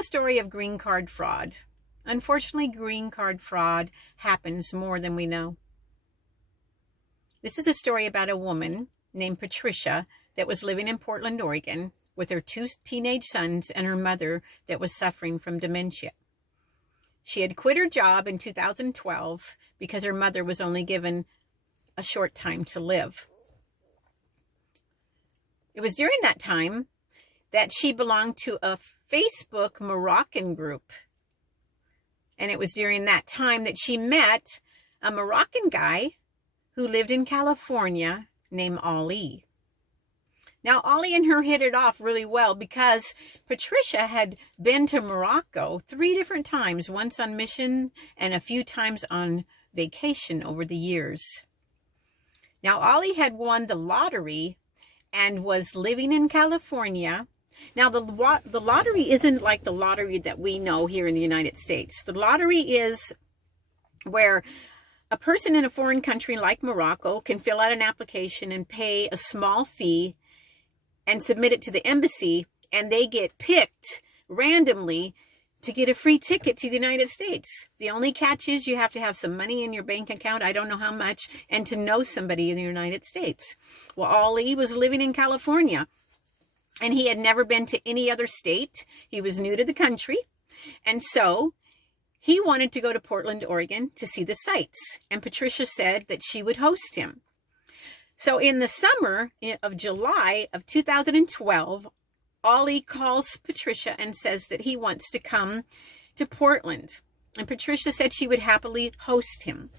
a story of green card fraud. Unfortunately, green card fraud happens more than we know. This is a story about a woman named Patricia that was living in Portland, Oregon, with her 2 teenage sons and her mother that was suffering from dementia. She had quit her job in 2012 because her mother was only given a short time to live. It was during that time that she belonged to a Facebook Moroccan group. And it was during that time that she met a Moroccan guy who lived in California named Ali. Now, Ali and her hit it off really well because Patricia had been to Morocco 3 different times, once on mission and a few times on vacation over the years. Now, Ali had won the lottery and was living in California. Now, the lottery isn't like the lottery that we know here in the United States. The lottery is where a person in a foreign country like Morocco can fill out an application and pay a small fee and submit it to the embassy, and they get picked randomly to get a free ticket to the United States. The only catch is you have to have some money in your bank account, I don't know how much, and to know somebody in the United States. Well, Ali was living in California, and he had never been to any other state. He was new to the country, and so he wanted to go to Portland, Oregon to see the sights, and Patricia said that she would host him. So in the summer of July of 2012, Ali calls Patricia and says that he wants to come to Portland. And Patricia said she would happily host him.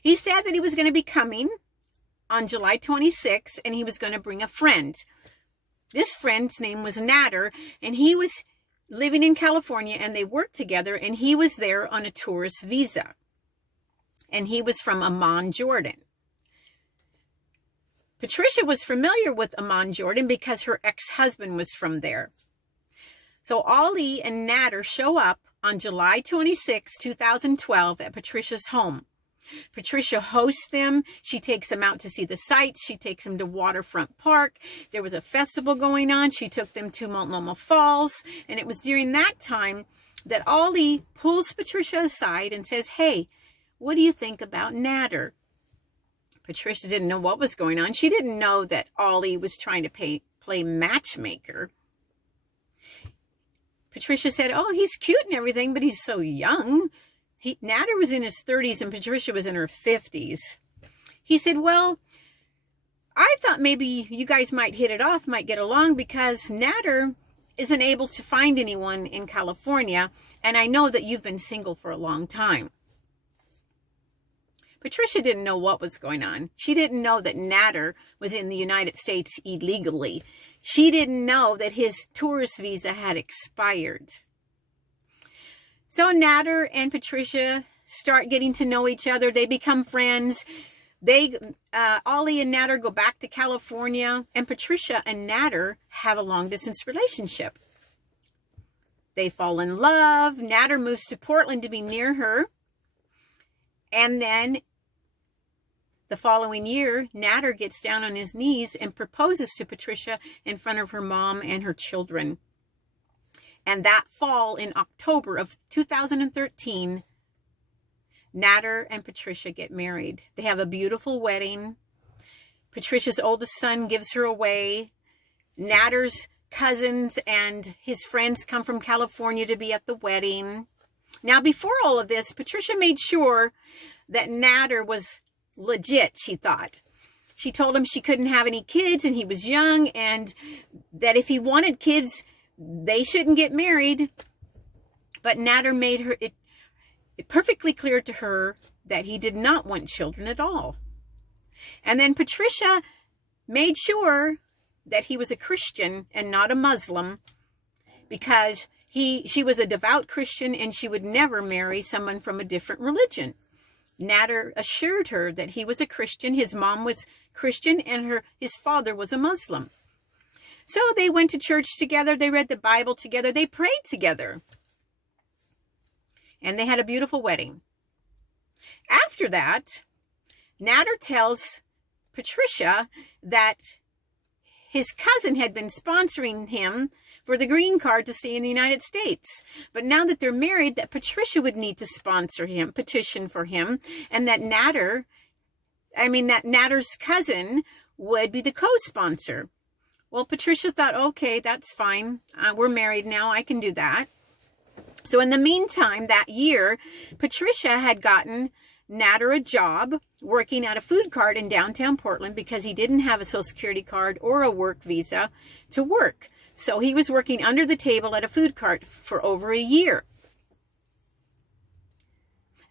He said that he was going to be coming on July 26th and he was going to bring a friend. This friend's name was Nader, and he was living in California and they worked together, and he was there on a tourist visa. And he was from Amman, Jordan. Patricia was familiar with Amman, Jordan because her ex-husband was from there. So Ali and Nader show up on July 26, 2012 at Patricia's home. Patricia hosts them. She takes them out to see the sights. She takes them to Waterfront Park. There was a festival going on. She took them to Multnomah Falls. And it was during that time that Ali pulls Patricia aside and says, "Hey, what do you think about Nader?" Patricia didn't know what was going on. She didn't know that Ali was trying to play matchmaker. Patricia said, "Oh, he's cute and everything, but he's so young." Nader was in his 30s and Patricia was in her 50s. He said, "Well, I thought maybe you guys might hit it off, might get along, because Nader isn't able to find anyone in California, and I know that you've been single for a long time." Patricia didn't know what was going on. She didn't know that Nader was in the United States illegally. She didn't know that his tourist visa had expired. So Nader and Patricia start getting to know each other. They become friends. Ali and Nader go back to California, and Patricia and Nader have a long-distance relationship. They fall in love. Nader moves to Portland to be near her. And then the following year, Nader gets down on his knees and proposes to Patricia in front of her mom and her children. And that fall, in October of 2013, Nader and Patricia get married. They have a beautiful wedding. Patricia's oldest son gives her away. Nader's cousins and his friends come from California to be at the wedding. Now, before all of this, Patricia made sure that Nader was legit, she thought. She told him she couldn't have any kids and he was young, and that if he wanted kids, they shouldn't get married. But Nader made it perfectly clear to her that he did not want children at all. And then Patricia made sure that he was a Christian and not a Muslim, because she was a devout Christian and she would never marry someone from a different religion. Nader assured her that he was a Christian, his mom was Christian, and his father was a Muslim. So they went to church together, they read the Bible together, they prayed together. And they had a beautiful wedding. After that, Nader tells Patricia that his cousin had been sponsoring him for the green card to stay in the United States. But now that they're married, that Patricia would need to sponsor him, petition for him, and that Natter's cousin would be the co-sponsor. Well, Patricia thought, okay, that's fine. We're married now. I can do that. So in the meantime, that year, Patricia had gotten Natter a job working at a food cart in downtown Portland because he didn't have a Social Security card or a work visa to work. So he was working under the table at a food cart for over a year.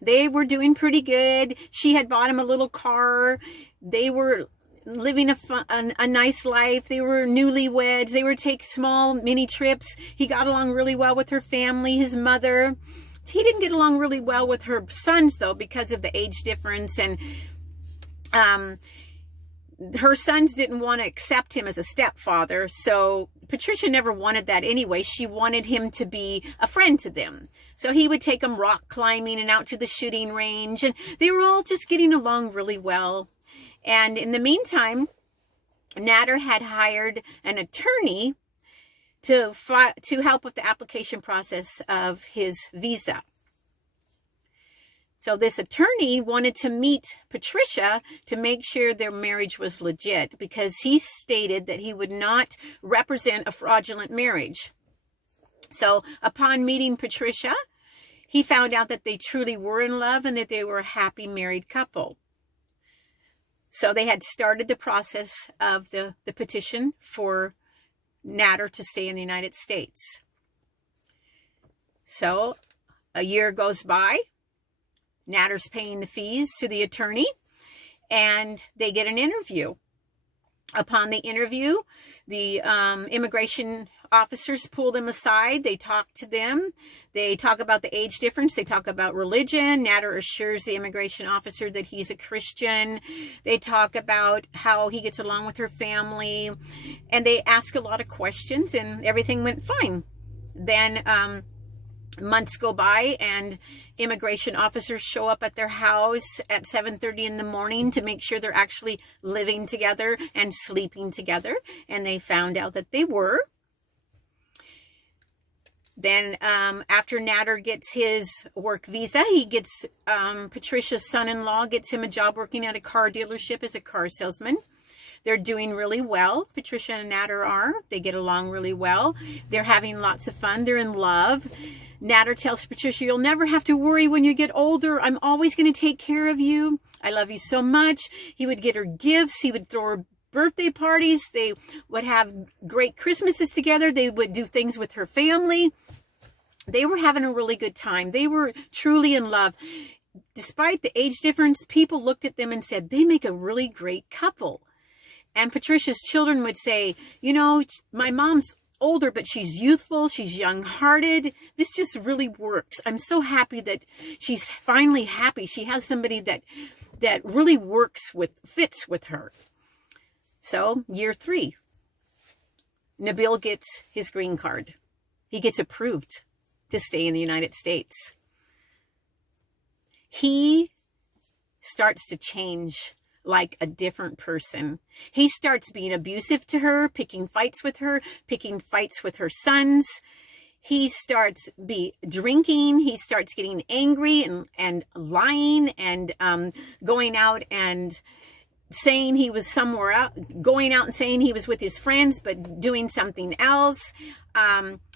They were doing pretty good. She had bought him a little car. They were living a nice life. They were newlyweds. They would take small mini trips. He got along really well with her family, his mother. He didn't get along really well with her sons, though, because of the age difference. And her sons didn't want to accept him as a stepfather. So Patricia never wanted that anyway. She wanted him to be a friend to them. So he would take them rock climbing and out to the shooting range. And they were all just getting along really well. And in the meantime, Natter had hired an attorney to help with the application process of his visa. So this attorney wanted to meet Patricia to make sure their marriage was legit, because he stated that he would not represent a fraudulent marriage. So upon meeting Patricia, he found out that they truly were in love and that they were a happy married couple. So they had started the process of the petition for Natter to stay in the United States. So a year goes by. Natter's paying the fees to the attorney, and they get an interview. Upon the interview, the immigration officers pull them aside. They talk to them. They talk about the age difference. They talk about religion. Natter assures the immigration officer that he's a Christian. They talk about how he gets along with her family. And they ask a lot of questions, and everything went fine. Then months go by, and immigration officers show up at their house at 7:30 in the morning to make sure they're actually living together and sleeping together. And they found out that they were. Then after Natter gets his work visa, he gets, Patricia's son-in-law gets him a job working at a car dealership as a car salesman. They're doing really well. Patricia and Natter are. They get along really well. They're having lots of fun. They're in love. Natter tells Patricia, "You'll never have to worry when you get older. I'm always going to take care of you. I love you so much." He would get her gifts. He would throw her birthday parties. They would have great Christmases together. They would do things with her family. They were having a really good time. They were truly in love. Despite the age difference, people looked at them and said, they make a really great couple. And Patricia's children would say, you know, my mom's older, but she's youthful. She's young-hearted. This just really works. I'm so happy that she's finally happy. She has somebody that really fits with her. So, year 3, Nabil gets his green card. He gets approved to stay in the United States. He starts to change like a different person. He starts being abusive to her, picking fights with her sons. He starts drinking. He starts getting angry and lying and going out and saying he was somewhere out, going out and saying he was with his friends, but doing something else.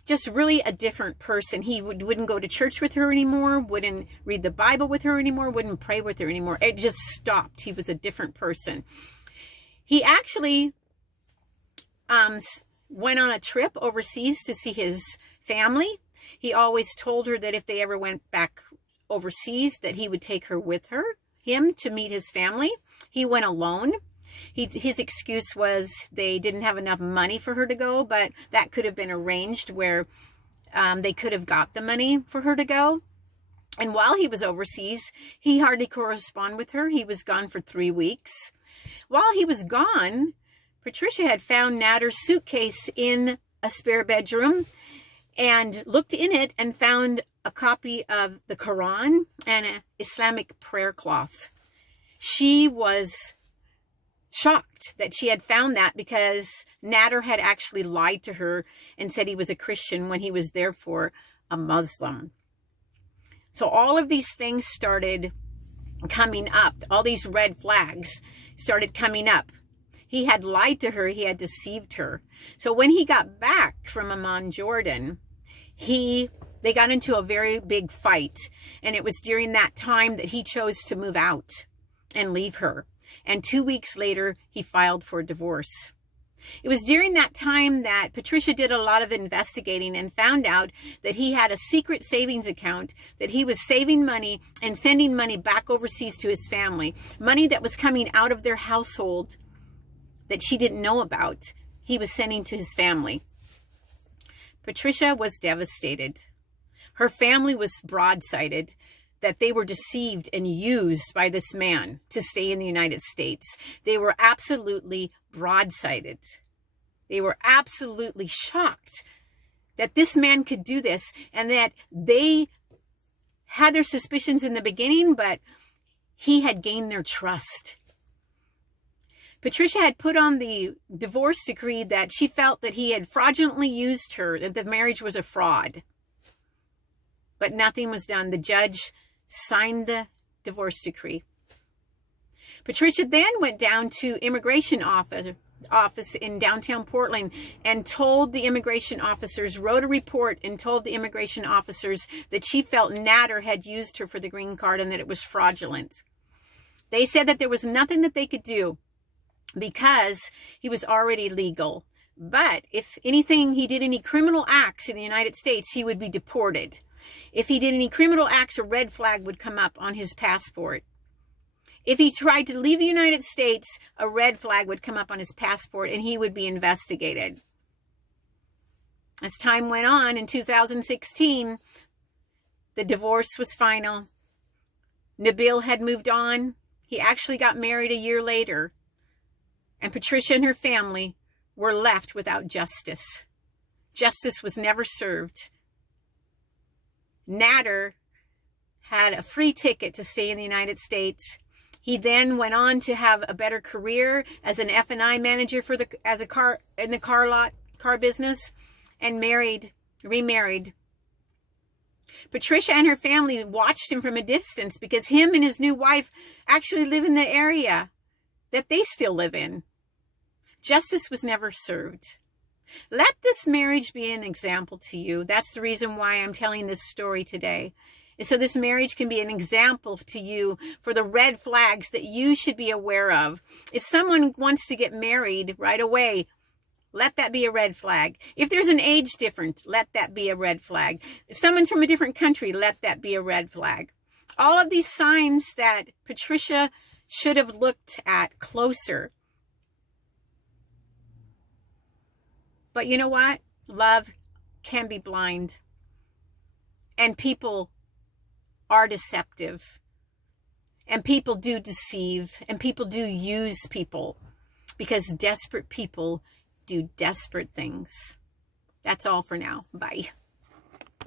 Just really a different person. He wouldn't go to church with her anymore, wouldn't read the Bible with her anymore, wouldn't pray with her anymore. It just stopped. He was a different person. He actually went on a trip overseas to see his family. He always told her that if they ever went back overseas, that he would take her with him to meet his family. He went alone. His excuse was they didn't have enough money for her to go, but that could have been arranged where they could have got the money for her to go. And while he was overseas, he hardly corresponded with her. He was gone for 3 weeks. While he was gone, Patricia had found Natter's suitcase in a spare bedroom and looked in it and found a copy of the Quran and an Islamic prayer cloth. She was shocked that she had found that, because Nader had actually lied to her and said he was a Christian when he was therefore a Muslim. So all of these things started coming up. All these red flags started coming up. He had lied to her. He had deceived her. So when he got back from Amman, Jordan, they got into a very big fight. And it was during that time that he chose to move out and leave her. And 2 weeks later, he filed for divorce. It was during that time that Patricia did a lot of investigating and found out that he had a secret savings account, that he was saving money and sending money back overseas to his family, money that was coming out of their household that she didn't know about. He was sending to his family. Patricia was devastated. Her family was broadsided, that they were deceived and used by this man to stay in the United States. They were absolutely broadsided. They were absolutely shocked that this man could do this, and that they had their suspicions in the beginning, but he had gained their trust. Patricia had put on the divorce decree that she felt that he had fraudulently used her, that the marriage was a fraud. But nothing was done. The judge signed the divorce decree. Patricia then went down to immigration office in downtown Portland and told the immigration officers, wrote a report and told the immigration officers that she felt Nader had used her for the green card and that it was fraudulent. They said that there was nothing that they could do because he was already legal. But if anything, he did any criminal acts in the United States, he would be deported. If he did any criminal acts, a red flag would come up on his passport. If he tried to leave the United States, a red flag would come up on his passport and he would be investigated. As time went on, in 2016, the divorce was final. Nabil had moved on. He actually got married a year later. And Patricia and her family were left without justice. Justice was never served. Nader had a free ticket to stay in the United States. He then went on to have a better career as an F&I manager in the car business, and remarried. Patricia and her family watched him from a distance because him and his new wife actually live in the area that they still live in. Justice was never served. Let this marriage be an example to you. That's the reason why I'm telling this story today. And so this marriage can be an example to you for the red flags that you should be aware of. If someone wants to get married right away, let that be a red flag. If there's an age difference, let that be a red flag. If someone's from a different country, let that be a red flag. All of these signs that Patricia should have looked at closer. But you know what? Love can be blind. And people are deceptive. And people do deceive. And people do use people. Because desperate people do desperate things. That's all for now. Bye.